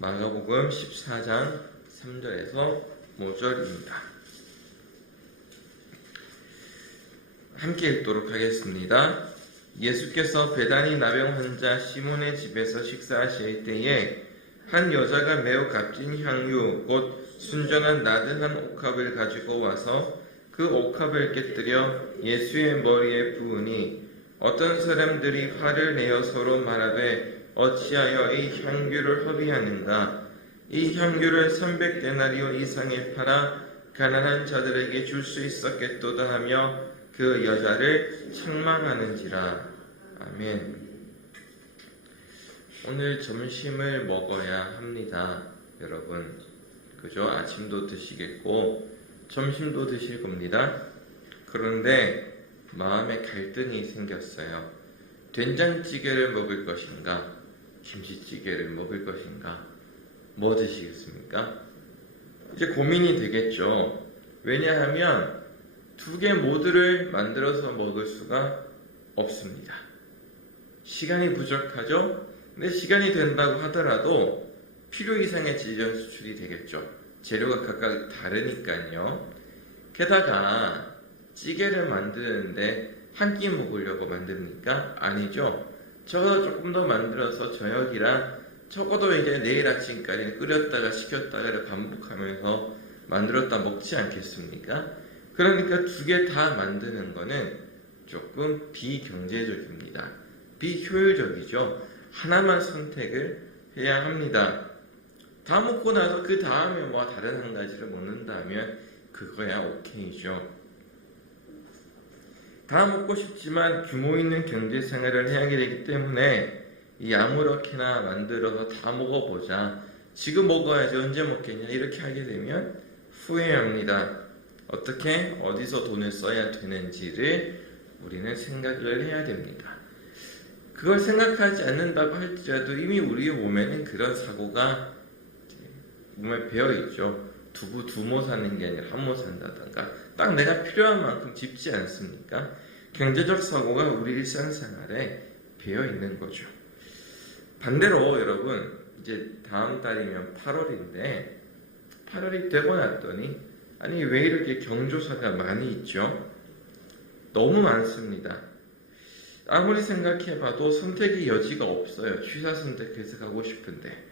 마가복음 14장 3절에서 5절입니다. 함께 읽도록 하겠습니다. 예수께서 베다니 나병 환자 시몬의 집에서 식사하실 때에 한 여자가 매우 값진 향유 곧 순전한 나드한 옥합을 가지고 와서 그 옥합을 깨뜨려 예수의 머리에 부으니 어떤 사람들이 화를 내어 서로 말하되 어찌하여 이 향유를 허비하는가? 이 향유를 300데나리온 이상에 팔아 가난한 자들에게 줄 수 있었겠도다 하며 그 여자를 책망하는지라. 아멘. 오늘 점심을 먹어야 합니다, 여러분. 그죠? 아침도 드시겠고 점심도 드실 겁니다. 그런데 마음에 갈등이 생겼어요. 된장찌개를 먹을 것인가? 김치찌개를 먹을 것인가? 뭐 드시겠습니까? 이제 고민이 되겠죠. 왜냐하면 두 개 모두를 만들어서 먹을 수가 없습니다. 시간이 부족하죠? 근데 시간이 된다고 하더라도 필요 이상의 지연 수출이 되겠죠. 재료가 각각 다르니까요. 게다가 찌개를 만드는데 한 끼 먹으려고 만듭니까? 아니죠. 적어도 조금 더 만들어서 저녁이랑 적어도 이제 내일 아침까지 끓였다가 식혔다가 반복하면서 만들었다 먹지 않겠습니까? 그러니까 두 개 다 만드는 거는 조금 비경제적입니다. 비효율적이죠. 하나만 선택을 해야 합니다. 다 먹고 나서 그 다음에 뭐 다른 한 가지를 먹는다면 그거야 오케이죠. 다 먹고 싶지만 규모 있는 경제 생활을 해야 되기 때문에 이 아무렇게나 만들어서 다 먹어보자. 지금 먹어야지 언제 먹겠냐 이렇게 하게 되면 후회합니다. 어떻게 어디서 돈을 써야 되는지를 우리는 생각을 해야 됩니다. 그걸 생각하지 않는다고 할지라도 이미 우리 몸에는 그런 사고가 몸에 배어있죠. 두부 두 모 사는 게 아니라 한 모 산다던가 딱 내가 필요한 만큼 집지 않습니까? 경제적 사고가 우리 일상생활에 배어있는 거죠. 반대로 여러분 이제 다음 달이면 8월인데 8월이 되고 났더니 아니 왜 이렇게 경조사가 많이 있죠? 너무 많습니다. 아무리 생각해봐도 선택의 여지가 없어요. 취사 선택해서 가고 싶은데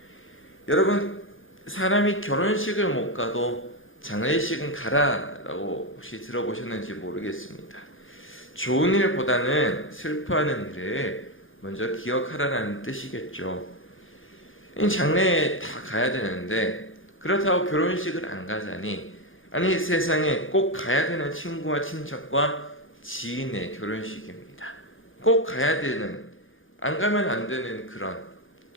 여러분 사람이 결혼식을 못 가도 장례식은 가라라고 혹시 들어보셨는지 모르겠습니다. 좋은 일보다는 슬퍼하는 일을 먼저 기억하라는 뜻이겠죠. 장례에 다 가야 되는데 그렇다고 결혼식을 안 가자니 아니 세상에 꼭 가야 되는 친구와 친척과 지인의 결혼식입니다. 꼭 가야 되는 안 가면 안 되는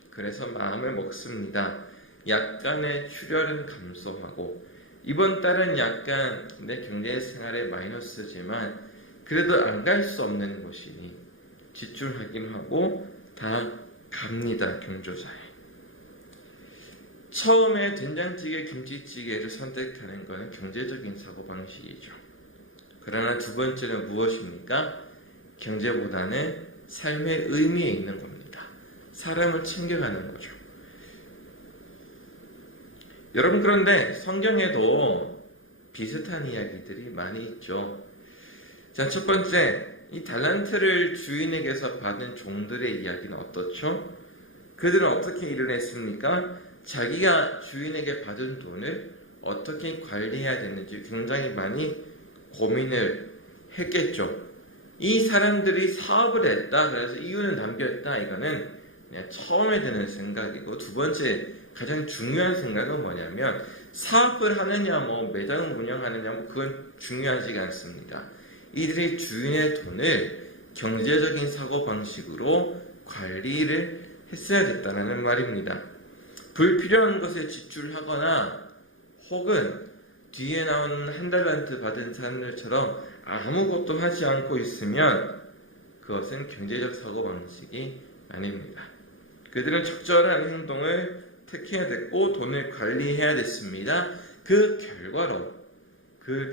그래서 마음을 먹습니다. 약간의 출혈은 감소하고 이번 달은 약간 내 경제생활에 마이너스지만 그래도 안 갈 수 없는 곳이니 지출하긴 하고 다 갑니다. 경조사에 처음에 된장찌개 김치찌개를 선택하는 것은 경제적인 사고방식이죠. 그러나 두 번째는 무엇입니까? 경제보다는 삶의 의미에 있는 겁니다. 사람을 챙겨가는 거죠. 여러분 그런데 성경에도 비슷한 이야기들이 많이 있죠. 자, 첫 번째 이 달란트를 주인에게서 받은 종들의 이야기는 어떻죠? 그들은 어떻게 일을 했습니까? 자기가 주인에게 받은 돈을 어떻게 관리해야 되는지 굉장히 많이 고민을 했겠죠. 이 사람들이 사업을 했다 그래서 이유는 남겼다 이거는 그냥 처음에 드는 생각이고 두 번째 가장 중요한 생각은 뭐냐면 사업을 하느냐 뭐 매장 운영하느냐 뭐 그건 중요하지가 않습니다. 이들이 주인의 돈을 경제적인 사고방식으로 관리를 했어야 됐다는 말입니다. 불필요한 것에 지출하거나 혹은 뒤에 나온 한 달란트 받은 사람들처럼 아무것도 하지 않고 있으면 그것은 경제적 사고방식이 아닙니다. 그들은 적절한 행동을 택해야 됐고 돈을 관리해야 됐습니다. 그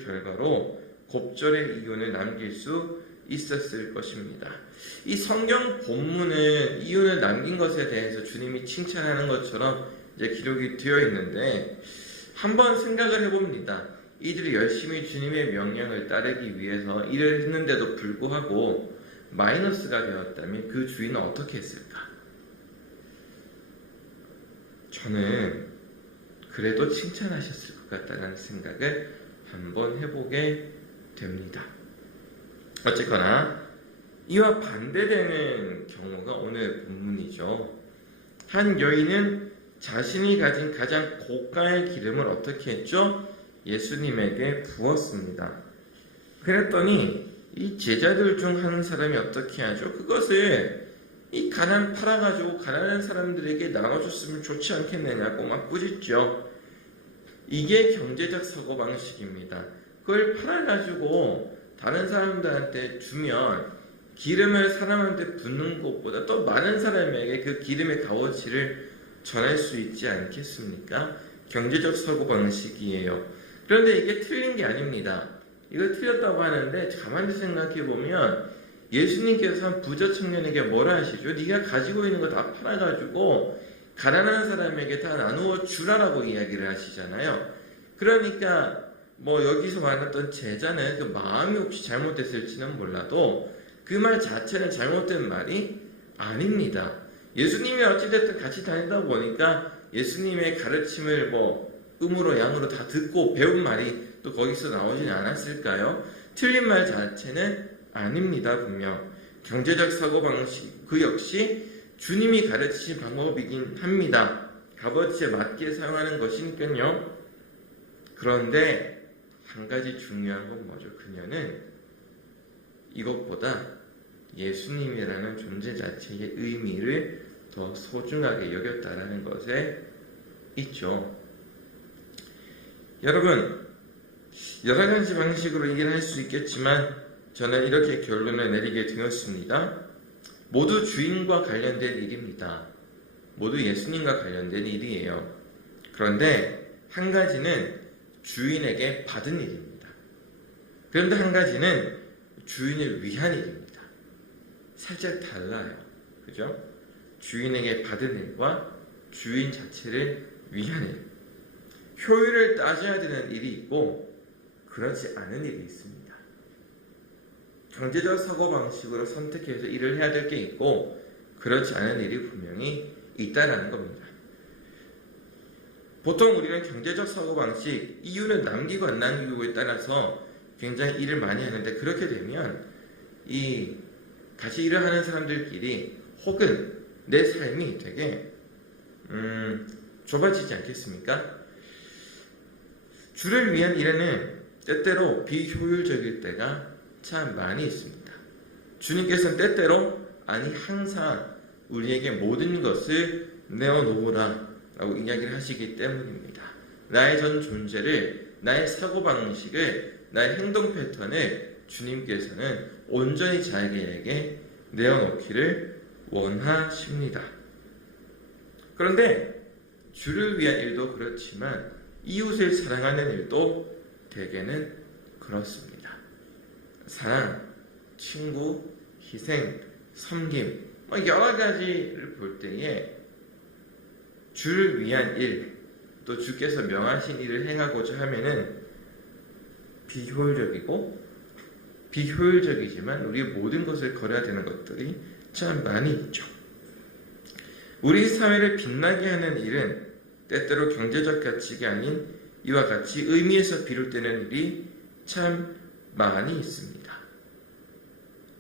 결과로 곱절의 이윤을 남길 수 있었을 것입니다. 이 성경 본문은 이윤을 남긴 것에 대해서 주님이 칭찬하는 것처럼 이제 기록이 되어 있는데 한번 생각을 해봅니다. 이들이 열심히 주님의 명령을 따르기 위해서 일을 했는데도 불구하고 마이너스가 되었다면 그 주인은 어떻게 했을까? 저는 그래도 칭찬하셨을 것 같다는 생각을 한번 해보게 됩니다. 어쨌거나 이와 반대되는 경우가 오늘 본문이죠. 한 여인은 자신이 가진 가장 고가의 기름을 어떻게 했죠? 예수님에게 부었습니다. 그랬더니 이 제자들 중 한 사람이 어떻게 하죠? 그것을 이 팔아가지고 가난한 사람들에게 나눠줬으면 좋지 않겠느냐고 막 꾸짖죠. 이게 경제적 사고방식입니다. 그걸 팔아가지고 다른 사람들한테 주면 기름을 사람한테 붓는 것보다 또 많은 사람에게 그 기름의 값어치를 전할 수 있지 않겠습니까? 경제적 사고방식이에요. 그런데 이게 틀린 게 아닙니다. 이거 틀렸다고 하는데 가만히 생각해보면 예수님께서 한 부자 청년에게 뭐라 하시죠? 네가 가지고 있는 거 다 팔아가지고 가난한 사람에게 다 나누어 주라라고 이야기를 하시잖아요. 그러니까 뭐 여기서 말했던 제자는 그 마음이 혹시 잘못됐을지는 몰라도 그 말 자체는 잘못된 말이 아닙니다. 예수님이 어찌됐든 같이 다니다 보니까 예수님의 가르침을 음으로 양으로 다 듣고 배운 말이 또 거기서 나오진 않았을까요? 틀린 말 자체는 아닙니다. 분명 경제적 사고방식 그 역시 주님이 가르치신 방법이긴 합니다. 값어치에 맞게 사용하는 것이니까요. 그런데 한 가지 중요한 건 뭐죠? 그녀는 이것보다 예수님이라는 존재 자체의 의미를 더 소중하게 여겼다라는 것에 있죠. 여러분, 여러 가지 방식으로 얘기를 할 수 있겠지만 저는 이렇게 결론을 내리게 되었습니다. 모두 주인과 관련된 일입니다. 모두 예수님과 관련된 일이에요. 그런데 한 가지는 주인에게 받은 일입니다. 그런데 한 가지는 주인을 위한 일입니다. 살짝 달라요. 그죠? 주인에게 받은 일과 주인 자체를 위한 일. 효율을 따져야 되는 일이 있고 그렇지 않은 일이 있습니다. 경제적 사고방식으로 선택해서 일을 해야 될 게 있고 그렇지 않은 일이 분명히 있다라는 겁니다. 보통 우리는 경제적 사고방식, 이유는 남기고 안 남기고에 따라서 굉장히 일을 많이 하는데 그렇게 되면 이 같이 일을 하는 사람들끼리 혹은 내 삶이 되게 좁아지지 않겠습니까? 주를 위한 일에는 때때로 비효율적일 때가 참 많이 있습니다. 주님께서는 때때로 아니 항상 우리에게 모든 것을 내어놓으라 라고 이야기를 하시기 때문입니다. 나의 전 존재를, 나의 사고방식을, 나의 행동 패턴을 주님께서는 온전히 자기에게 내어놓기를 원하십니다. 그런데 주를 위한 일도 그렇지만 이웃을 사랑하는 일도 대개는 그렇습니다. 사랑, 친구, 희생, 섬김 여러 가지를 볼 때에 주를 위한 일, 또 주께서 명하신 일을 행하고자 하면은 비효율적이지만 우리의 모든 것을 걸어야 되는 것들이 참 많이 있죠. 우리 사회를 빛나게 하는 일은 때때로 경제적 가치가 아닌 이와 같이 의미에서 비롯되는 일이 참 많이 있습니다.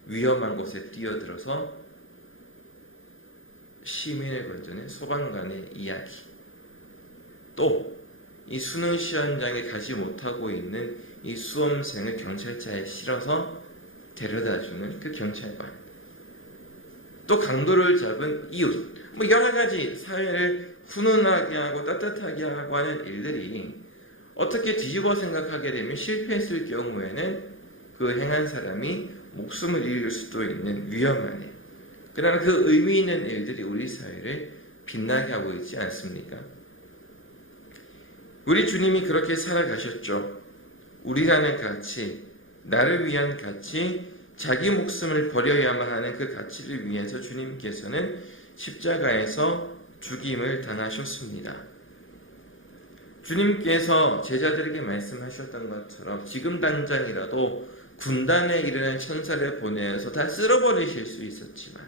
위험한 곳에 뛰어들어서 시민을 건져낸 소방관의 이야기, 또 이 수능 시험장에 가지 못하고 있는 이 수험생을 경찰차에 실어서 데려다주는 그 경찰관, 또 강도를 잡은 이웃, 여러 가지 사회를 훈훈하게 하고 따뜻하게 하고 하는 일들이 어떻게 뒤집어 생각하게 되면 실패했을 경우에는 그 행한 사람이 목숨을 잃을 수도 있는 위험한 일, 그러나 그 의미 있는 일들이 우리 사회를 빛나게 하고 있지 않습니까? 우리 주님이 그렇게 살아가셨죠. 우리라는 가치, 나를 위한 가치, 자기 목숨을 버려야만 하는 그 가치를 위해서 주님께서는 십자가에서 죽임을 당하셨습니다. 주님께서 제자들에게 말씀하셨던 것처럼 지금 당장이라도 군단에 이르는 천사를 보내어서 다 쓸어버리실 수 있었지만,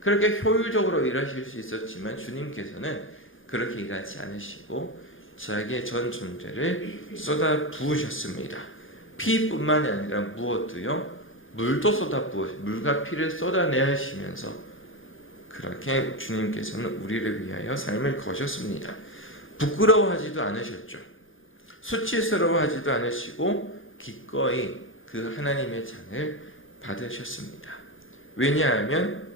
그렇게 효율적으로 일하실 수 있었지만 주님께서는 그렇게 일하지 않으시고 자기의 전 존재를 쏟아 부으셨습니다. 피뿐만이 아니라 무엇도요, 물도 쏟아 부으, 물과 피를 쏟아내시면서 그렇게 주님께서는 우리를 위하여 삶을 거셨습니다. 부끄러워하지도 않으셨죠. 수치스러워하지도 않으시고 기꺼이 그 하나님의 잔을 받으셨습니다. 왜냐하면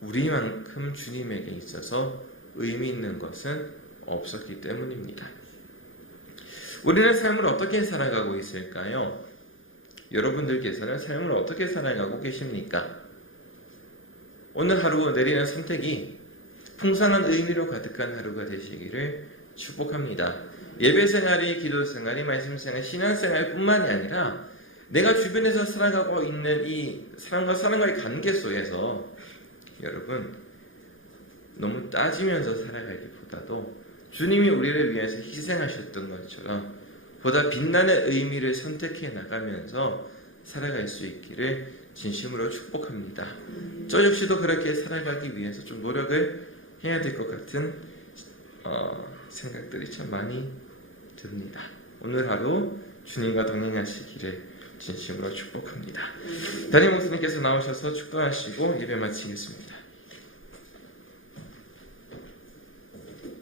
우리만큼 주님에게 있어서 의미 있는 것은 없었기 때문입니다. 우리는 삶을 어떻게 살아가고 있을까요? 여러분들께서는 삶을 어떻게 살아가고 계십니까? 오늘 하루 내리는 선택이 풍성한 의미로 가득한 하루가 되시기를 축복합니다. 예배 생활이, 기도 생활이, 말씀 생활, 신앙 생활뿐만이 아니라 내가 주변에서 살아가고 있는 이 사람과 사람과의 관계 속에서 여러분 너무 따지면서 살아가기보다도 주님이 우리를 위해서 희생하셨던 것처럼 보다 빛나는 의미를 선택해 나가면서 살아갈 수 있기를 진심으로 축복합니다. 저 역시도 그렇게 살아가기 위해서 좀 노력을 해야 될 것 같은 생각들이 참 많이 듭니다. 오늘 하루 주님과 동행하시기를 진심으로 축복합니다. 담임 목사님께서 나오셔서 축도하시고 예배 마치겠습니다.